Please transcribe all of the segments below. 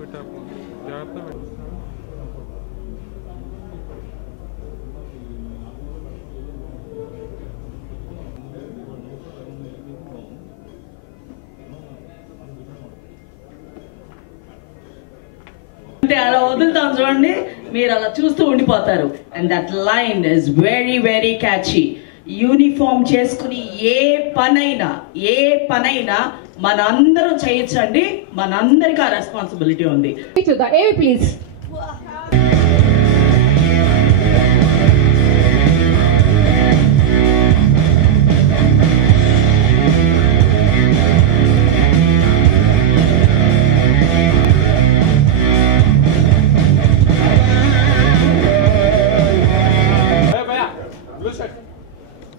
పెట్టాము జాగ్రత్త పెట్టు. అంటే అలా వదులుతాం చూడండి, మీరు అలా చూస్తూ ఉండిపోతారు. And that line is very very catchy. Uniform చేసుకుని ఏ పనైనా మనందరం చేయొచ్చండి. మనందరికీ ఆ రెస్పాన్సిబిలిటీ ఉంది. ప్లీజ్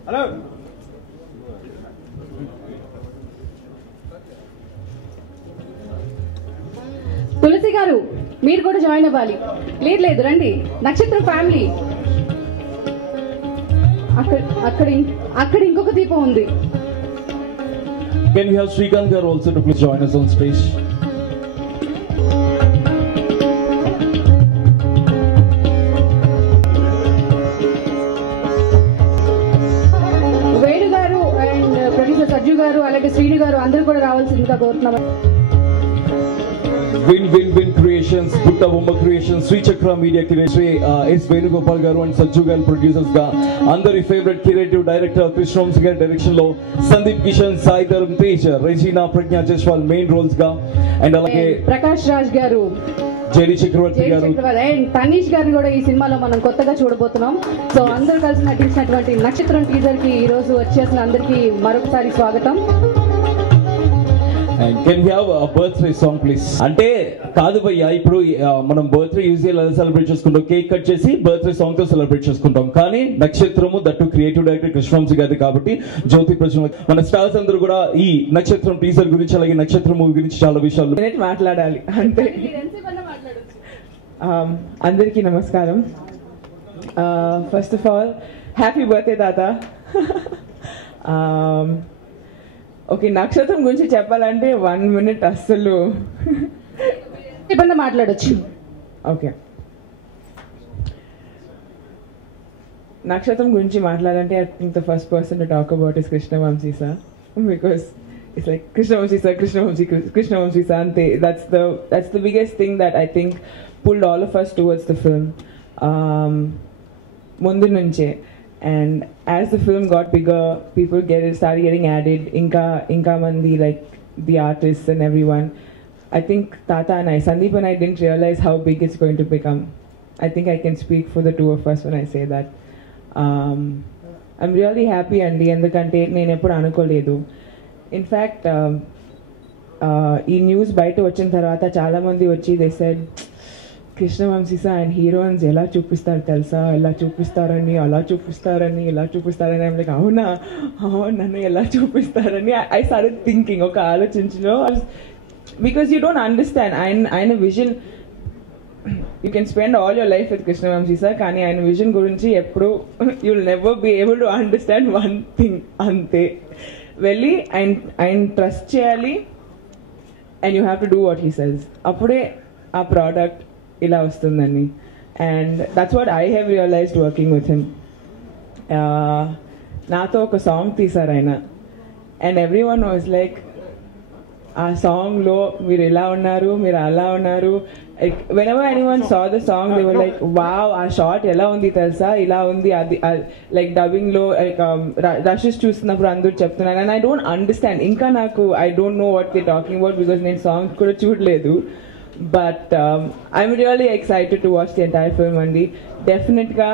హలో తులసి గారు, మీరు కూడా జాయిన్ అవ్వాలి. లేదు రండి. నక్షత్రం ఫ్యామిలీ అక్కడ ఇంకొక దీపం ఉంది. Can we have Srikanth garu also to please join us on stage? Venu గారు అండ్ ప్రొడ్యూసర్ సజ్జు గారు అలాగే శ్రీను గారు అందరూ కూడా రావాల్సిందిగా కోరుతున్నాం. Win Creations, Putta Bomma Creations, Sri Chakra Media Creation, S. Venugopal garu and Sajju garu producers ga, andari favorite creative director Krishna Vamsi garu direction lo Sandeep Kishan, Sai Dharam Tej, Regina Pragya Jaiswal main roles ga, and alage Prakash Raj గారు, JD Chakravarti garu and Tanish గారిని కూడా ఈ సినిమాలో మనం కొత్తగా చూడబోతున్నాం. So అందరూ కలిసి నటించినటువంటి నక్షత్రం టీజర్ కి ఈ రోజు వచ్చేసిన అందరికి మరొకసారి స్వాగతం. And can we have a birthday song please? అంటే కాదు భయ్యా, ఇప్పుడు మనం బర్త్డే యూజువల్ ఎలా సెలబ్రేట్ చేసుకుంటాం, కేక్ కట్ చేసి బర్త్డే సాంగ్ తో సెలబ్రేట్ చేసుకుంటాం. కానీ నక్షత్రము దట్టు క్రియేటివ్ డైరెక్టర్ కృష్ణవంశీ గారి కాబట్టి జ్యోతి ప్రశ్న మన స్టార్స్ అందరూ కూడా ఈ నక్షత్రం టీజర్ గురించి అలాగే నక్షత్రం మూవీ గురించి చాలా విషయాలు మాట్లాడాలి అంటే. అందరికీ నమస్కారం. First of all happy birthday తాత. ఓకే, నక్షత్రం గురించి చెప్పాలంటే 1 minute అస్సలు మాట్లాడచ్చు. ఓకే, నక్షత్రం గురించి మాట్లాడాలంటే I think the first person to talk about is Krishna Vamsi sir, because it's like Krishna Vamsi sir అంతే. that's the biggest thing that I think pulled all of us towards the film ముందు నుంచే. And as the film got bigger, people started getting added. Inka mandi, like the artists and everyone. I think Tata and Sandeep and I didn't realize how big it's going to become. I think I can speak for the two of us when I say that. I'm really happy and endukante nenu eppudu anukoledu. In fact, ee news baita vachin tarvata chaala mandi vachi they said Krishna Vamsi sir and heroines ఎలా చూపిస్తారు తెలుసా, ఎలా చూపిస్తారని, అలా చూపిస్తారని, ఇలా చూపిస్తారని. I'm like అవునా, నన్ను ఎలా చూపిస్తారని I started thinking, ఒక ఆలోచించలో. బికాస్ యూ డోంట్ అండర్స్టాండ్ ఆయన vision. You can spend all your life with Krishnavamsi sir, కానీ ఆయన విజన్ గురించి ఎప్పుడు you will never be able to understand one thing. అంతే, వెళ్ళి ఆయన ట్రస్ట్ చేయాలి and you have to do what he sells. అప్పుడే ఆ ప్రోడక్ట్ ఇలా వస్తుందని. And that's what I have realized working with him. నాతో ఒక సాంగ్ తీశారు ఆయన, and everyone was like ఆ సాంగ్లో మీరు ఇలా ఉన్నారు, మీరు అలా ఉన్నారు. Like whenever anyone saw the song they were like wow, ఆ షాట్ ఎలా ఉంది తెలుసా, ఇలా ఉంది. అది లైక్ డబ్బింగ్ లో లైక్ రషెస్ చూస్తున్నప్పుడు అందరూ చెప్తున్నారు. అండ్ ఐ డోంట్ అండర్స్టాండ్, ఇంకా నాకు I don't know what they talking about because నేను సాంగ్ కూడా చూడలేదు. But I'm really excited to watch the entire film and definitely,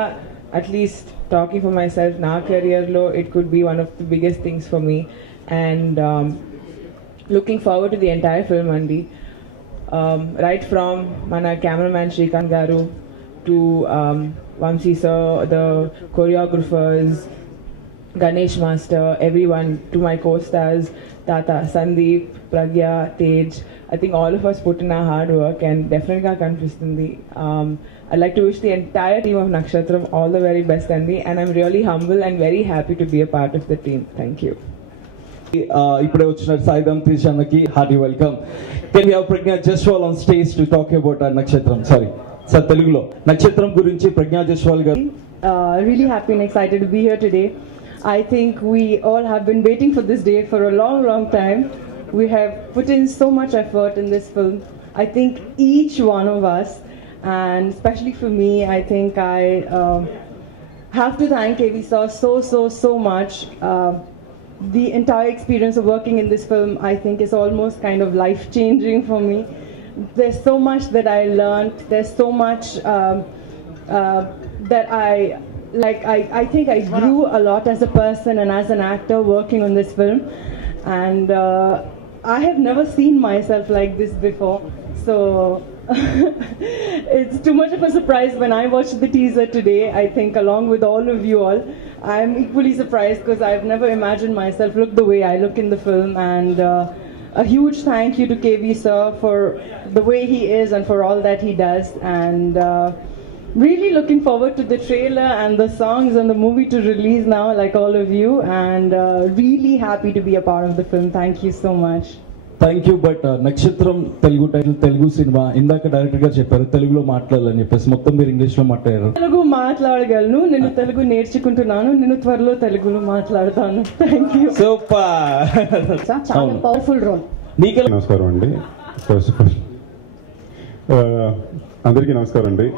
at least talking for myself, na career lo it could be one of the biggest things for me. And looking forward to the entire film and right from mana cameraman Srikanth garu to Vamsi sir, the choreographers, Ganesh master, everyone, to my co-stars Tata, Sandeep, Pragya, Tej. I think all of us put in our hard work and definitely kanipistundi. I'd like to wish the entire team of Nakshatram all the very best, and I'm really humble and very happy to be a part of the team. Thank you. ఇప్పుడే వచ్చిన సాయిధం తేజ్ అన్నకి hearty welcome. Can we have Pragya Jaiswal on stage to talk about Nakshatram. Sorry sir, తెలుగులో నక్షత్రం గురించి ప్రజ్ఞా జైస్వాల్ గారు. Really happy and excited to be here today. I think we all have been waiting for this day for a long time. We have put in so much effort in this film. I think each one of us, and especially for me, I think I have to thank KV Sir so much. The entire experience of working in this film, I think, is almost kind of life-changing for me. There's so much that I learned. There's so much that I think I grew a lot as a person and as an actor working on this film. And I have never seen myself like this before. So it's too much of a surprise when I watched the teaser today. I think along with all of you all, I'm equally surprised because I've never imagined myself look the way I look in the film. And a huge thank you to KV Sir for the way he is and for all that he does. And really looking forward to the trailer and the songs and the movie to release now, like all of you. And really happy to be a part of the film. Thank you so much. Thank you. But నక్షత్రం Telugu title, Telugu cinema. ఇందాక director గారు చెప్పారు తెలుగులో మాట్లాడాలని చెప్పేసి, మొత్తం మీరు English లో మాట్లాడారు. తెలుగు మాట్లాడగలను, నేను తెలుగు నేర్చుకుంటున్నాను, నేను త్వరలో తెలుగులో మాట్లాడతాను. Thank you. సూపర్. చాలా పవర్ఫుల్ రోల్. నీకే నమస్కారం అండి. ఫస్ట్ ఆఫ్ ఆల్ అందరికీ నమస్కారం అండి.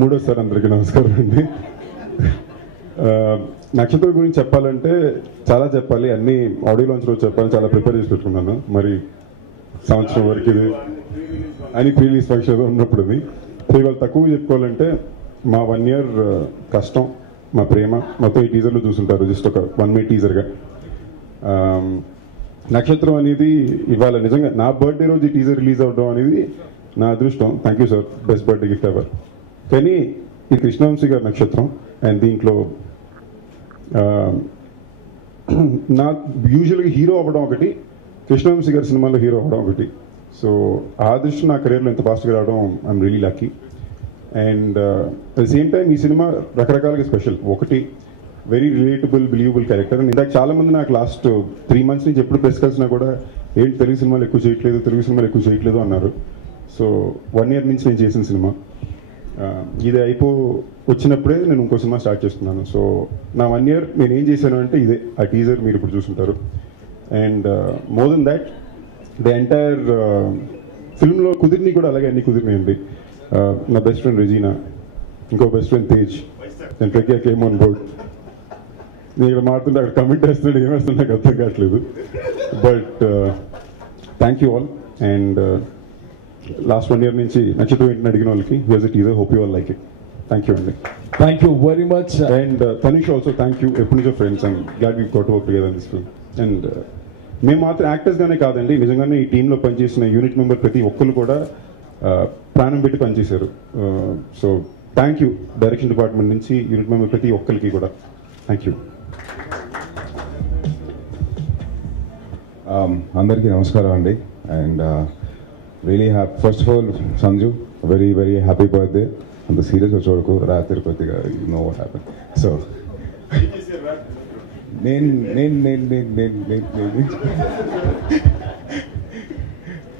మూడోసారి అందరికీ నమస్కారం అండి. నక్షత్రం గురించి చెప్పాలంటే చాలా చెప్పాలి, అన్ని ఆడియో లాంచ్ రోజు చెప్పాలని చాలా ప్రిపేర్ చేసి పెట్టుకున్నాను. మరి సంవత్సరం వరకు ఇది అని ప్రీలీజ్ ఫంక్షన్ ఉన్నప్పుడు ఇది. సో ఇవాళ తక్కువ చెప్పుకోవాలంటే మా 1 year కష్టం, మా ప్రేమ మొత్తం ఈ టీజర్లో చూసుంటారు. జస్ట్ ఒక 1 minute టీజర్గా. నక్షత్రం అనేది ఇవాళ నిజంగా నా బర్త్డే రోజు ఈ టీజర్ రిలీజ్ అవ్వడం అనేది నా అదృష్టం. Thank you sir, best birthday gift ever. కానీ ఈ కృష్ణవంశీ గారి నక్షత్రం అండ్ దీంట్లో నా యూజువల్గా హీరో అవ్వడం ఒకటి, కృష్ణవంశీ గారి సినిమాలో హీరో అవ్వడం ఒకటి. సో ఆ దృష్టి నా కెరీర్లో ఎంత ఫాస్ట్గా రావడం I'm really lucky. And at the same time ఈ సినిమా రకరకాలుగా స్పెషల్. ఒకటి very relatable, believable character. And ఇందాక చాలా మంది నాకు లాస్ట్ 3 months నుంచి ఎప్పుడు ప్రెస్ కలిసినా కూడా ఏంటి తెలుగు సినిమాలు ఎక్కువ చేయట్లేదు అన్నారు. సో 1 year నుంచి నేను చేసిన సినిమా ఇది వచ్చినప్పుడే నేను ఇంకో సినిమా స్టార్ట్ చేస్తున్నాను. సో నా 1 year నేను ఏం చేశాను అంటే ఇదే, ఆ టీజర్ మీరు ఇప్పుడు చూసుంటారు. And more than that the entire ఫిల్మ్లో కుదిరిని కూడా అలాగే అన్ని కుదిరినాయండి. నా బెస్ట్ ఫ్రెండ్ రెజీనా, ఇంకో best friend Tej, and Pragya came on board. నేను ఇక్కడ మారుతుంటే అక్కడ కమెంట్ వేస్తున్నాడు, ఏమేస్తున్నా నాకు అర్థం కావట్లేదు. But thank you all. And last 1 year నుంచి నక్షత్రం ఏంటని అడిగిన వాళ్ళకి here's a teaser, hope you all like it. Thank you అండి. Thank you very much. And Tanish also thank you. ఎప్పటి నుంచో friends, and glad we got to work together in this film. And మేము మాత్రం యాక్టర్స్గానే కాదండి, నిజంగానే ఈ టీంలో పనిచేసిన యూనిట్ మెంబర్ ప్రతి ఒక్కరు కూడా ప్రాణం పెట్టి పనిచేశారు. So thank you direction department నుంచి యూనిట్ మెంబర్ ప్రతి ఒక్కరికి కూడా థ్యాంక్ యూ. అందరికీ నమస్కారం అండి. And really first of all Sanju, very very happy birthday. అంత సీరియస్గా చూడకు, రాత్రి కొద్దిగా నో వాట్ హ్యాపెన్. సో నేను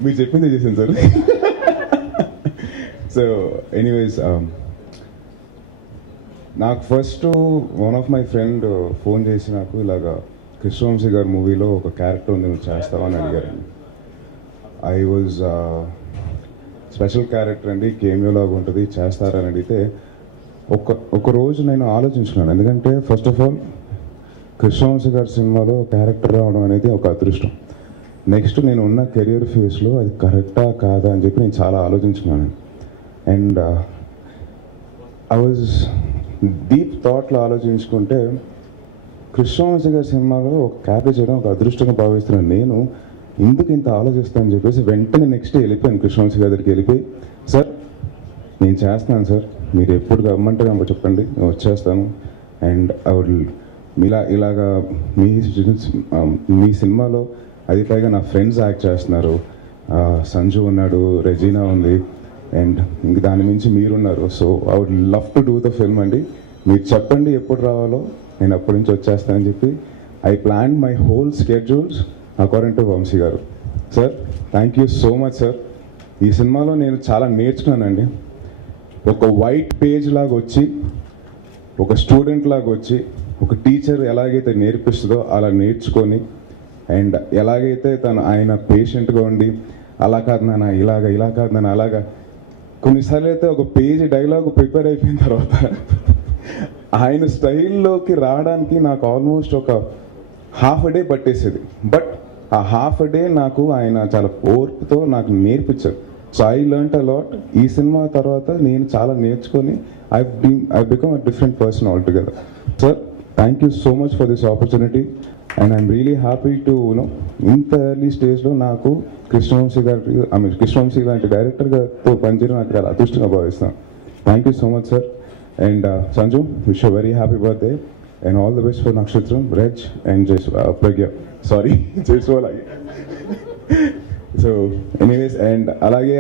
మీరు చెప్పిందే చేశాను సార్. సో ఎనీవేస్, నాకు first one of my friend phone చేసి నాకు ఇలాగా కృష్ణవంశీ గారి మూవీలో ఒక క్యారెక్టర్ ఉంది, నువ్వు చేస్తావా అని అడిగారండి. ఐ వాజ్ స్పెషల్ క్యారెక్టర్ అండి, కేమియోలాగా ఉంటుంది, చేస్తారని అడిగితే ఒక రోజు నేను ఆలోచించుకున్నాను. ఎందుకంటే ఫస్ట్ ఆఫ్ ఆల్ కృష్ణవంశీ గారి సినిమాలో క్యారెక్టర్ రావడం అనేది ఒక అదృష్టం. నెక్స్ట్ నేను ఉన్న కెరియర్ ఫేస్లో అది కరెక్టా కాదా అని చెప్పి నేను చాలా ఆలోచించుకున్నాను. అండ్ ఐ వాజ్ డీప్ థాట్లో ఆలోచించుకుంటే కృష్ణవంశీ గారి సినిమాలో ఒక క్యారెక్టర్ చేయడం ఒక అదృష్టంగా భావిస్తున్నాను. నేను ఎందుకు ఇంత ఆలోచిస్తానని చెప్పేసి వెంటనే నెక్స్ట్ వెళ్ళిపోయాను కృష్ణవంశీ గారి దగ్గరికి. వెళ్ళిపోయి సార్ నేను చేస్తున్నాను సార్, మీరు ఎప్పుడు రమ్మంటే నాకు చెప్పండి, నేను వచ్చేస్తాను. అండ్ ఐ వుడ్ ఇలాగా మీ సినిమాలో అది పైగా నా ఫ్రెండ్స్ యాక్ట్ చేస్తున్నారు, సంజు ఉన్నాడు, రెజీనా ఉంది, అండ్ ఇంక దాని మించి మీరున్నారు. So I would love to do the film అండి. మీరు చెప్పండి ఎప్పుడు రావాలో, నేను అప్పటి నుంచి వచ్చేస్తానని చెప్పి I plan my whole schedules according to Vamshi garu. Sir thank you so much sir. ఈ సినిమాలో నేను చాలా నేర్చుకున్నానండి. ఒక వైట్ పేజ్ లాగా వచ్చి, ఒక స్టూడెంట్ లాగా వచ్చి, ఒక టీచర్ ఎలాగైతే నేర్పిస్తుందో అలా నేర్చుకొని, అండ్ ఎలాగైతే ఆయన పేషెంట్గా ఉండి అలా కాదు నాన్న ఇలా కాదు నాన్న అలాగా, కొన్నిసార్లు అయితే ఒక పేజ్ డైలాగ్ ప్రిపేర్ అయిపోయిన తర్వాత ఆయన స్టైల్లోకి రావడానికి నాకు ఆల్మోస్ట్ ఒక హాఫ్ అ డే పట్టేసేది. బట్ ఆ హాఫ్ అ డే నాకు ఆయన చాలా ఓర్పుతో నాకు నేర్పించారు. So I learn a lot. ఈ సినిమా తర్వాత నేను చాలా నేర్చుకొని I become a different person all together. Sir thank you so much for this opportunity and I'm really happy to ఇంత ఎర్లీ స్టేజ్లో నాకు కృష్ణవంశీ లాంటి డైరెక్టర్తో పనిచేయడం నాకు చాలా అదృష్టంగా భావిస్తాను. Thank you so much sir. And Sanju, wish a very happy birthday and all the best for Nakshatram, Reg and Pragya, sorry Jaiswal. So anyways, and అలాగే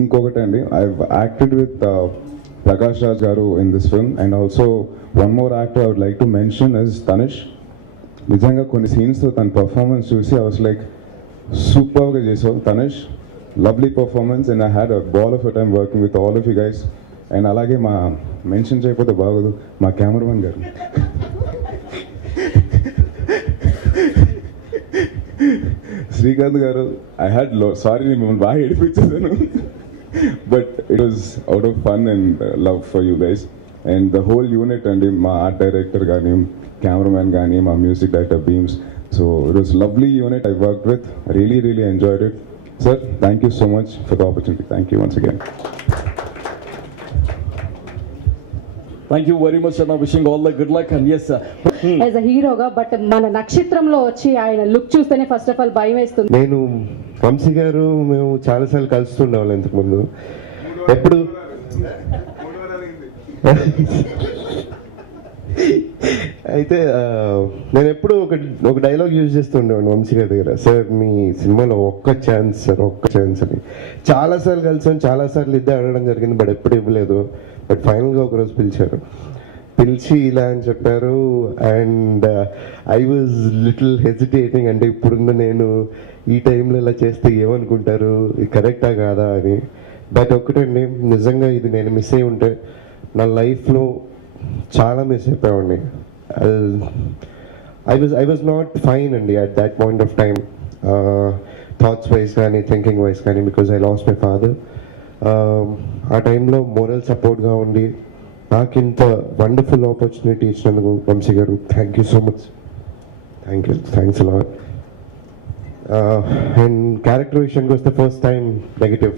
ఇంకొకటి అండి, I acted with Prakash Raj garu in this film and also one more actor I would like to mention is Tanish. నిజంగా కొన్ని సీన్స్తో తన performance చూసి I was like సూపర్గా చేసావు Tanishq, lovely performance and I had a ball of a time working with all of you guys. And అలాగే మా mention చేయకపోతే బాగోదు, మా కెమెరామెన్ గారు శ్రీకాంత్ గారు. ఐ హ్యాడ్ సారీ నేను మిమ్మల్ని బాగా ఏడిపించేసాను, but it was out of fun and love for you guys and the whole unit అండి. మా ఆర్ట్ డైరెక్టర్ కానీ, కెమెరామ్యాన్ కానీ, మా music director Bheems. So it was lovely unit I worked with. Really enjoyed it. Sir thank you so much for the opportunity. Thank you once again. Thank you very much అన్న, wishing all the good luck. And yes as a హీరోగా, but మన నక్షత్రంలో వచ్చి ఆయన look చూస్తేనే first of all భయం వేస్తుంది. నేను వంశీ గారు మేము చాలాసార్లు కలుస్తుండేవాళ్ళం ఇంతకుముందు. ఎప్పుడు అయితే నేను ఎప్పుడు ఒక డైలాగ్ యూజ్ చేస్తుండేవాడిని వంశీ గారి దగ్గర, సార్ మీ సినిమాలో ఒక్క ఛాన్స్ సార్, ఒక్క ఛాన్స్ అని. చాలాసార్లు కలిసాను, చాలాసార్లు ఇద్దరు అడగడం జరిగింది, బట్ ఎప్పుడు ఇవ్వలేదు. బట్ ఫైనల్గా ఒకరోజు పిలిచి ఇలా అని చెప్పారు. And I was little hesitating, అంటే ఇప్పుడున్న నేను ఈ టైంలో ఇలా చేస్తే ఏమనుకుంటారు, ఇది కరెక్టా కాదా అని. బట్ ఒక్కటండి, నిజంగా ఇది నేను మిస్ అయి ఉంటే నా లైఫ్లో చాలా మిస్ అయిపోయామండి. ఐ వాజ్ నాట్ ఫైన్ అండి at that point of time, thoughts wise కానీ థింకింగ్ వైజ్ కానీ, because I lost my father. ఆ టైంలో మోరల్ సపోర్ట్గా ఉండి నాకు ఇంత వండర్ఫుల్ ఆపర్చునిటీ ఇచ్చినందుకు వంశీ గారు thank you so much. Thanks a lot. And character విషయానికి వస్తే ఫస్ట్ టైం నెగటివ్,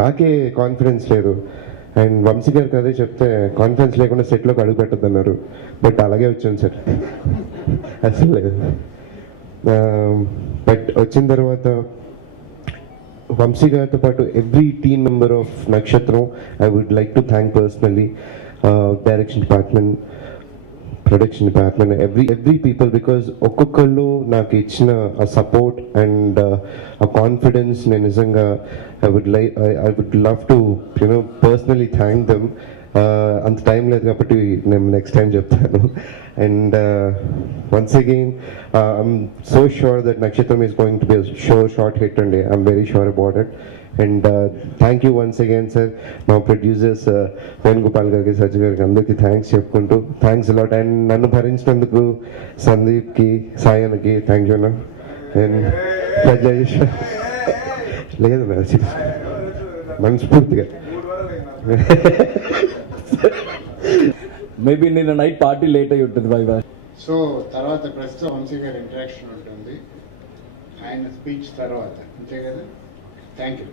నాకే కాన్ఫిడెన్స్ లేదు. అండ్ వంశీ గారికి అదే చెప్తే కాన్ఫిడెన్స్ లేకుండా సెట్లోకి అడుగు పెట్టద్దు అన్నారు, బట్ అలాగే వచ్చాను సార్, అసలు లేదు. బట్ వచ్చిన తర్వాత వంశీ గారితో పాటు every team member of Nakshatram I would like to thank personally, direction department, production department, every people, because ఒక్కొక్కళ్ళు నాకు ఇచ్చిన ఆ సపోర్ట్ అండ్ ఆ కాన్ఫిడెన్స్ నేను నిజంగా I would love to personally thank them. అంత టైం లేదు కాబట్టి నేను నెక్స్ట్ టైం చెప్తాను. And once again I'm so sure that Nakshatram is going to be short hit అండి. I'm very sure about it. And thank you once again sir, మా producers Venugopal గారికి, సజ్జ గారికి, అందరికీ థ్యాంక్స్ చెప్పుకుంటూ థ్యాంక్స్ అలాట్. అండ్ నన్ను భరించినందుకు సందీప్కి, సాయన్కి thank you అన్న. And ప్రజలేష్ లేదు మనస్ఫూర్తిగా మేబీ నిన్న నైట్ పార్టీ లేట్ అయి ఉంటుంది బాయ్ బాయ్. సో తర్వాత ప్రస్తుతం వంశీ గారి ఇంటరాక్షన్ ఉంటుంది ఆయన స్పీచ్ తర్వాత, అంతే కదా. Thank you.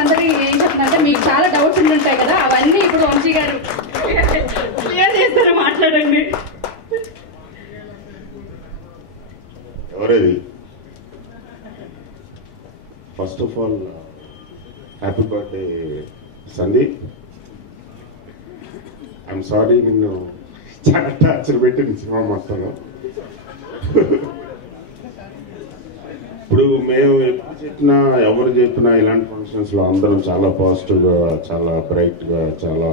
అందరికీ ఏం చెప్తున్నారంటే మీకు చాలా డౌట్స్ ఉంటాయి కదా, అవన్నీ ఇప్పుడు వంశీ గారు క్లియర్ చేస్తారా, మాట్లాడండి. ఎవరేది? First of all happy birthday Sandeep. I'm sorry నిన్ను చాలా టార్చర్ పెట్టింది సినిమా మొత్తంలో. ఇప్పుడు మేము ఎప్పుడు చెప్పినా, ఎవరు చెప్పినా ఇలాంటి ఫంక్షన్స్లో అందరం చాలా పాజిటివ్గా, చాలా బ్రైట్గా, చాలా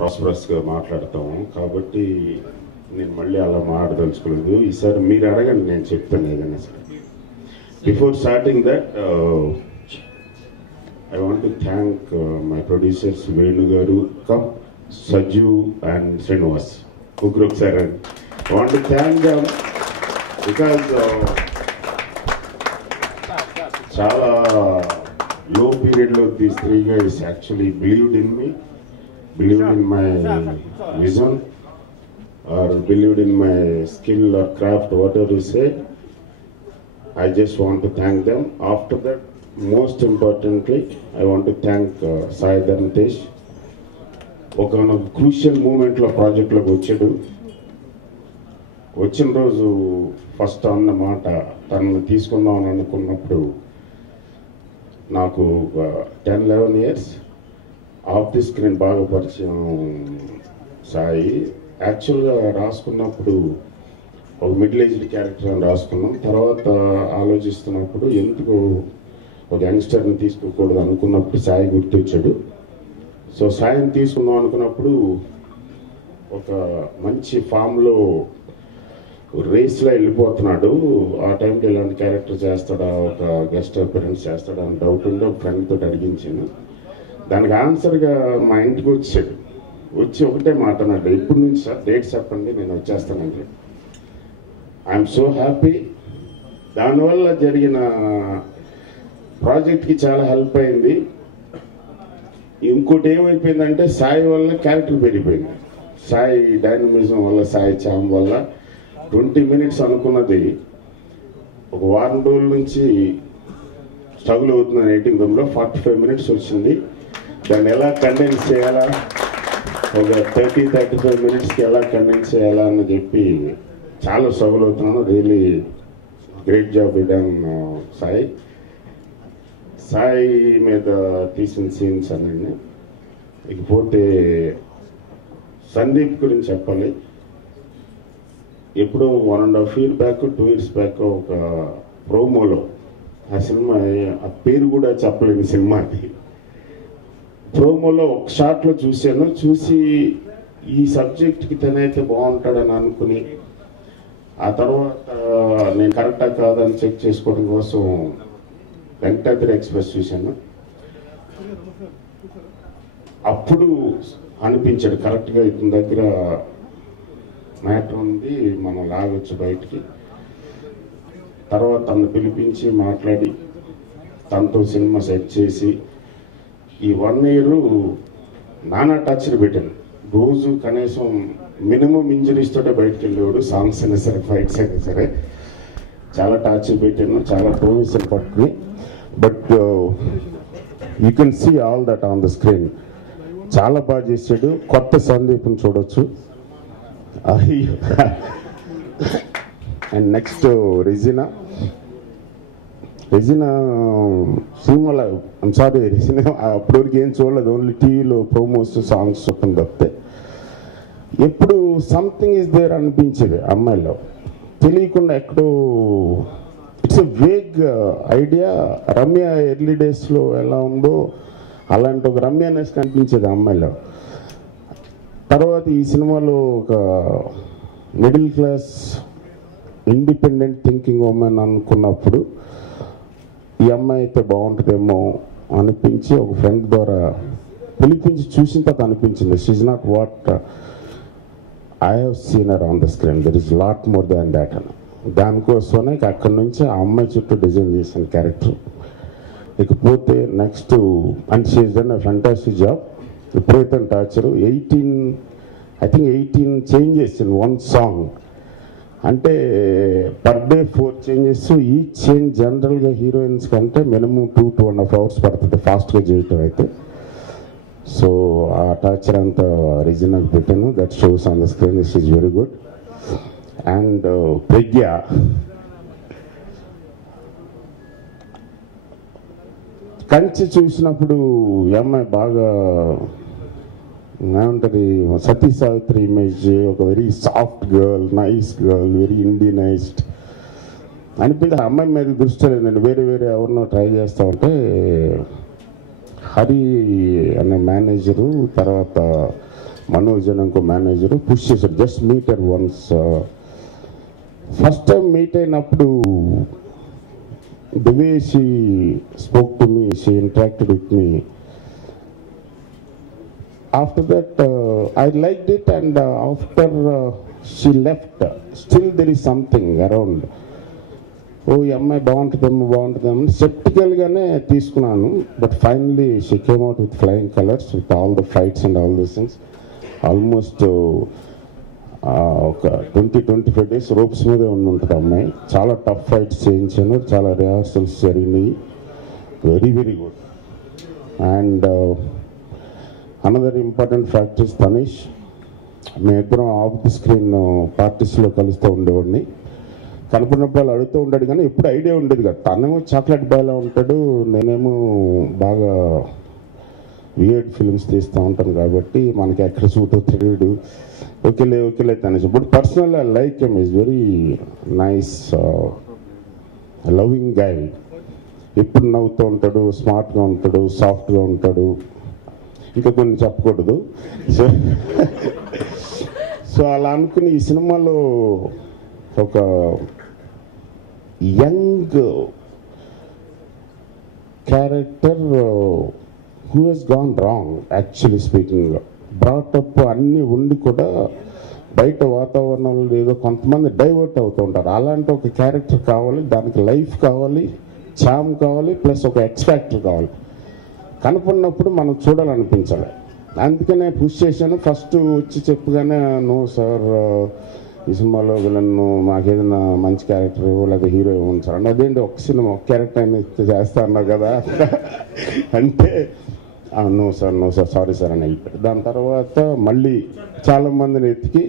ప్రాస్పరస్గా మాట్లాడతాము కాబట్టి నేను మళ్ళీ అలా మాట్లాడదలుచుకోలేదు. ఈసారి మీరు అడగండి, నేను చెప్తాను ఏదైనా సరే. Before starting that I want to thank my producers Venu గారు, కమ్ సజ్జు అండ్ శ్రీనివాస్ ముగ్గురు ఒకసారి. I want to thank them because చాలా లో పీరియడ్లో these 3 guys actually believed in me, believed in my vision, or believed in my skill or craft, whatever you say. I just want to thank them. After that, most importantly, I want to thank Sai Dharmatesh. ఒక crucial మూమెంట్లో ప్రాజెక్ట్లోకి వచ్చిన రోజు first అన్న మాట, తనను తీసుకుందామని అనుకున్నప్పుడు నాకు 10-11 years ఆఫ్ ది స్క్రీన్ బాగా పరిచయం సాయి. యాక్చువల్గా రాసుకున్నప్పుడు ఒక మిడిల్ ఏజ్డ్ క్యారెక్టర్ అని రాసుకున్నాం. తర్వాత ఆలోచిస్తున్నప్పుడు ఎందుకు ఒక యంగ్స్టర్ని తీసుకోకూడదు అనుకున్నప్పుడు సాయి గుర్తొచ్చాడు. సో సాయిని తీసుకుందాం అనుకున్నప్పుడు ఒక మంచి ఫామ్లో రేస్లో వెళ్ళిపోతున్నాడు. ఆ టైంకి ఇలాంటి క్యారెక్టర్ చేస్తాడా, ఒక గెస్ట్ అపిరెన్స్ చేస్తాడా అని డౌట్ ఉండి ఒక ఫ్రెండ్ తోటి అడిగించాను. దానికి ఆన్సర్గా మా ఇంటికి వచ్చి ఒకటే మాట అన్నాడు, ఎప్పటి నుంచి సార్ డేట్ చెప్పండి, నేను వచ్చేస్తానండి. I'm so happy. దానివల్ల జరిగిన ప్రాజెక్ట్కి చాలా హెల్ప్ అయింది. ఇంకోటి ఏమైపోయిందంటే సాయి వల్ల క్యారెక్టర్ పెరిగిపోయింది. సాయి డైనమిజం వల్ల, సాయి చామ్ వల్ల 20 minutes అనుకున్నది ఒక వారం రోజుల నుంచి స్ట్రగుల్ అవుతున్నాను ఎడిటింగ్ రూమ్లో. 45 minutes వచ్చింది. దాన్ని ఎలా కండెన్స్ చేయాలా, ఒక 30-35 minutesకి ఎలా కండెన్స్ చేయాలా అని చెప్పి చాలా స్ట్రగుల్ అవుతున్నాను. Really great job ఇడాన్ Sai. Sai మీద తీసిన సీన్స్ అన్నీ. ఇకపోతే సందీప్ గురించి చెప్పాలి. ఎప్పుడో 1.5 years బ్యాక్ 2 years బ్యాక్ ఒక ప్రోమోలో, ఆ సినిమా ఆ పేరు కూడా చెప్పలేని సినిమాకి, ప్రోమోలో ఒక షాట్లో చూశాను. చూసి ఈ సబ్జెక్ట్కి తనైతే బాగుంటాడని అనుకుని ఆ తర్వాత నేను కరెక్టా కాదని చెక్ చేసుకోవడం కోసం వెంకటాద్రి ఎక్స్ప్రెస్ చూశాను. అప్పుడు అనిపించాడు కరెక్ట్గా ఇతని దగ్గర మ్యాటర్ ఉంది, మనం లాగొచ్చు బయటికి. తర్వాత తను పిలిపించి మాట్లాడి తనతో సినిమా సెట్ చేసి ఈ 1 year నానా టచ్లు పెట్టాను. రోజు కనీసం మినిమం ఇంజరీస్ తోటే బయటకు వెళ్ళేవాడు. సాంగ్స్ అయినా సరే, ఫైట్స్ అయినా సరే చాలా టార్చర్ పెట్టాను, చాలా ప్రొమిషన్ పట్టుకుని. But you can see all that on the screen. చాలా బాగా చేసాడు. కొత్త సందీప్ని చూడొచ్చు. అండ్ నెక్స్ట్ రెజినా సినిమాలో, ఐమ్ సారీ, రెజినా అప్పటివరకు ఏం చూడలేదు. ఓన్లీ టీవీలో ప్రోమోస్, సాంగ్స్ చూపని తప్పితే ఎప్పుడు సంథింగ్ ఈజ్ దేర్ అనిపించేది అమ్మాయిలో. తెలియకుండా ఎక్కడో it's a vague idea. Ramya early డేస్లో ఎలా ఉందో అలాంటి ఒక రమ్యనెస్ కనిపించేది అమ్మాయిలో. తర్వాత ఈ సినిమాలో ఒక middle class independent thinking women అనుకున్నప్పుడు ఈ అమ్మాయి అయితే బాగుంటుందేమో అనిపించి ఒక ఫ్రెండ్ ద్వారా పిలిపించి చూసిన తర్వాత అనిపించింది, she's not what I have seen her on the screen, there is lot more than that అని. దానికోసమే అక్కడి నుంచి ఆ అమ్మాయి చుట్టూ డిజైన్ చేసిన క్యారెక్టర్. ఇకపోతే next and she is done a fantastic job. విపరీత torture. 18 changes in one song. అంటే per day 4 changes. Each change జనరల్గా హీరోయిన్స్ కంటే మినిమం 2-2.5 hours పడుతుంది ఫాస్ట్గా చేయటం అయితే. సో ఆ టార్చర్ అంతా రిజినాకి పెట్టాను. That shows on the screen. This is very good. And Pragya, Kanche చూసినప్పుడు ఈ అమ్మాయి బాగా ఏమంటారు, సతీ సావిత్రి ఇమేజ్, ఒక very soft girl, nice girl, very Indianized అనిపించి ఆ అమ్మాయి మీద దృష్టి లేదండి. వేరే ఎవరినో ట్రై చేస్తూ ఉంటే హరి అనే మేనేజరు, తర్వాత మనోజ్ అని ఇంకో మేనేజరు పుష్ చేశారు, జస్ట్ మీట్ అర్ వన్స్. ఫస్ట్ టైం మీట్ అయినప్పుడు the way she spoke to me, she interacted with me. After that, I liked it, and after she left, still there is something around. Oh, ఈ అమ్మాయి బాగుంటుందేమో స్కెప్టికల్గానే తీసుకున్నాను. But finally she came out with flying colours with all the fights and all these things. Almost ఒక 20-25 days ropes మీదే ఉంటుంది అమ్మాయి. చాలా tough fights చేయించాను, చాలా రిహార్సల్స్ జరిగినాయి. Very very good. And another important factor is Tanish. మేమిద్దరం ఆఫ్ ది స్క్రీన్ పార్టీస్లో కలుస్తూ ఉండేవాడిని. కనపడినప్పుడు వాళ్ళు అడుగుతూ ఉంటాడు, కానీ ఎప్పుడు ఐడియా ఉండేది కదా. తనేమో చాక్లెట్ బాయ్లా ఉంటాడు, నేనేమో బాగా వియర్డ్ ఫిల్మ్స్ తీస్తూ ఉంటాను కాబట్టి మనకి ఎక్కడ సూట్ అవుతాడు. ఓకేలే Tanesh. But personal I like him, is very nice loving guy. ఎప్పుడు నవ్వుతూ ఉంటాడు, స్మార్ట్గా ఉంటాడు, సాఫ్ట్గా ఉంటాడు. ఇంకా కొన్ని చెప్పకూడదు. సో అలా అనుకుని ఈ సినిమాలో ఒక young character who he's gone wrong actually speaking. Brought up అన్నీ ఉండి కూడా బయట వాతావరణంలో ఏదో కొంతమంది డైవర్ట్ అవుతూ ఉంటారు. అలాంటి ఒక క్యారెక్టర్ కావాలి, దానికి లైఫ్ కావాలి, చామ్ కావాలి, ప్లస్ ఒక ఎక్స్‌ఫ్యాక్టర్ కావాలి. కనపడినప్పుడు మనం చూడాలనిపించాలి. అందుకనే పుష్ చేశాను. ఫస్ట్ వచ్చి చెప్పగానే నో సార్, ఈ సినిమాలో విలన్ను మాకేదైనా మంచి క్యారెక్టర్ లేదా హీరో ఇవ్వండి సార్ అంటే, అదేంటి ఒక సినిమా ఒక క్యారెక్టర్ అయినా చేస్తా అన్నారు కదా అంటే నో సార్ సారీ సార్ అని వెళ్ళిపోయారు. దాని తర్వాత మళ్ళీ చాలామందిని ఎత్తికి,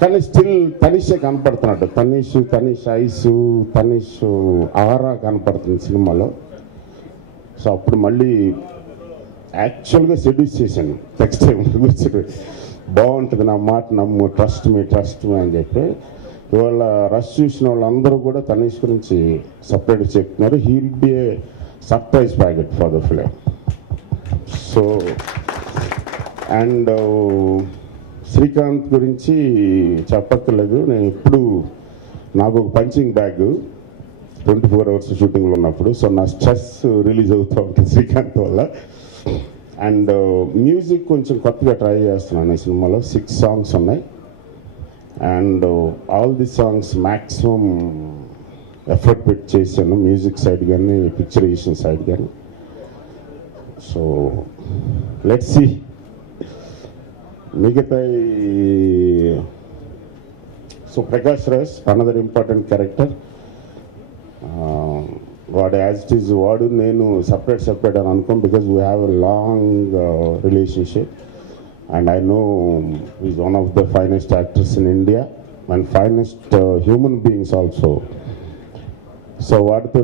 కానీ స్టిల్ తనీషే కనపడుతున్నాడు. తనీష్ ఐస్, తనీష్ ఆరా కనపడుతుంది సినిమాలో. సో అప్పుడు మళ్ళీ యాక్చువల్గా సెడ్యూస్ చేశాను. నెక్స్ట్ టైం కూర్చొని బాగుంటుంది, నా మాట నమ్ము, ట్రస్ట్ మీ అని చెప్పి. ఇవాళ రష్ చూసిన వాళ్ళందరూ కూడా తనీష్ గురించి సపరేట్ చెప్తున్నారు. He will be a surprise packet for the film. So and Srikanth గురించి చెప్పక్కర్లేదు. నేను ఎప్పుడు నాకు ఒక పంచింగ్ బ్యాగ్ 24 hours షూటింగ్లో ఉన్నప్పుడు. సో నా స్ట్రెస్ రిలీజ్ అవుతూ ఉంటుంది శ్రీకాంత్ వల్ల. అండ్ మ్యూజిక్ కొంచెం కొత్తగా ట్రై చేస్తున్నాను ఈ సినిమాలో. 6 songs ఉన్నాయి. And all the songs maximum effort పెట్టి చేశాను, మ్యూజిక్ సైడ్ కానీ పిక్చరైజేషన్ సైడ్ కానీ. So let's see. మిగతా so Prakash Raj another important character. వాడు యాజ్ ఇట్ ఈజ్ వాడు నేను సపరేట్ అని అనుకోం, because we have a long relationship and I know is one of the finest actors in India and finest human beings also. So వాడితో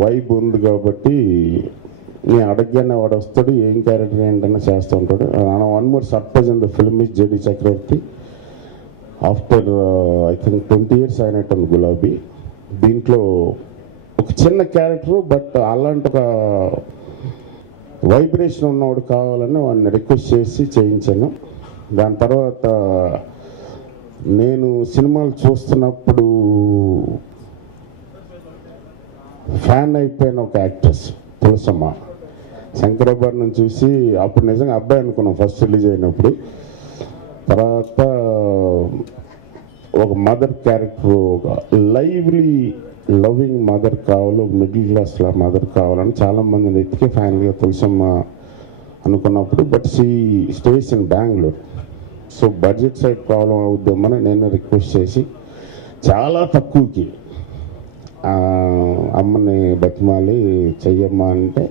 vibe ఉంది కాబట్టి నేను అడగగానే వాడు వస్తాడు, ఏం క్యారెక్టర్ ఏంటన్నా చేస్తూ ఉంటాడు. One more surprise in the film is JD Chakravarti. After I think 20 years అయినట్టుంది గులాబీ. దీంట్లో ఒక చిన్న క్యారెక్టరు, బట్ అలాంటి ఒక వైబ్రేషన్ ఉన్నవాడు కావాలని వాడిని రిక్వెస్ట్ చేసి చేయించాను. దాని తర్వాత నేను సినిమాలు చూస్తున్నప్పుడు ఫ్యాన్ అయిపోయిన ఒక యాక్ట్రెస్ తులసమ్మ. శంకరాభరణం చూసి అప్పుడు నిజంగా అబ్బాయి అనుకున్నాం ఫస్ట్ రిలీజ్ అయినప్పుడు. తర్వాత ఒక మదర్ క్యారెక్టర్, ఒక లైవ్లీ లవింగ్ మదర్ కావాలి, ఒక మిడిల్ క్లాస్ మదర్ కావాలని చాలామందిని ఎత్తికి ఫైనల్గా తులసమ్మ అనుకున్నప్పుడు, but she stays in Bengaluru. So budget side problem అవుద్దామని నేను రిక్వెస్ట్ చేసి చాలా తక్కువకి అమ్మని బతిమాలి చెయ్యమ్మా అంటే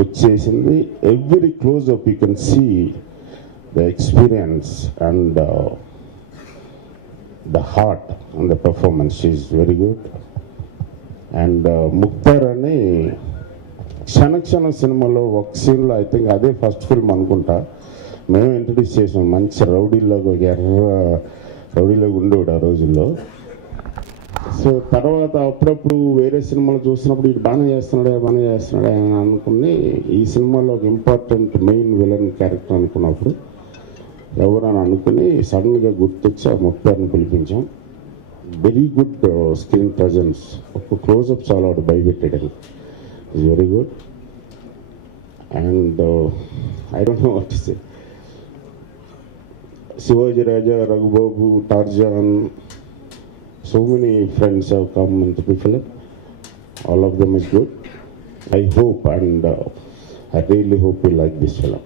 వచ్చేసింది. Every close up you can see the experience and the heart and the performance is very good. And Mukhtar అని క్షణక్షణం సినిమాలో ఒక సీన్లో ఐ థింక్ అదే ఫస్ట్ ఫిల్మ్ అనుకుంటా మేము ఇంట్రడ్యూస్ చేసాం. మంచి రౌడీలాగా, ఒక ఎర్ర రౌడీలాగా ఉండేవాడు ఆ రోజుల్లో. సో తర్వాత అప్పుడప్పుడు వేరే సినిమాలు చూసినప్పుడు ఇది బాగానే చేస్తున్నాడే అని అనుకుని ఈ సినిమాలో ఒక ఇంపార్టెంట్ మెయిన్ విలన్ క్యారెక్టర్ అనుకున్నప్పుడు ఎవరని అనుకుని సడన్గా గుర్తొచ్చి ఆ 30 పిలిపించాం. వెరీ గుడ్ స్క్రీన్ ప్రజెన్స్, ఒక క్లోజప్ చాలా వాడు భయపెట్టాడు. It's very good. And I don't know what to say. Shivaji Raja, Raghubabu, Tarzan, so many friends have come into the film. All of them is good. I hope and I really hope you like this film.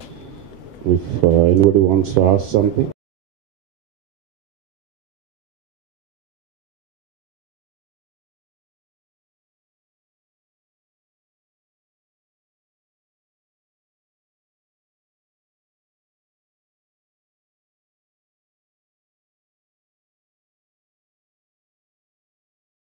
If anybody wants to ask something.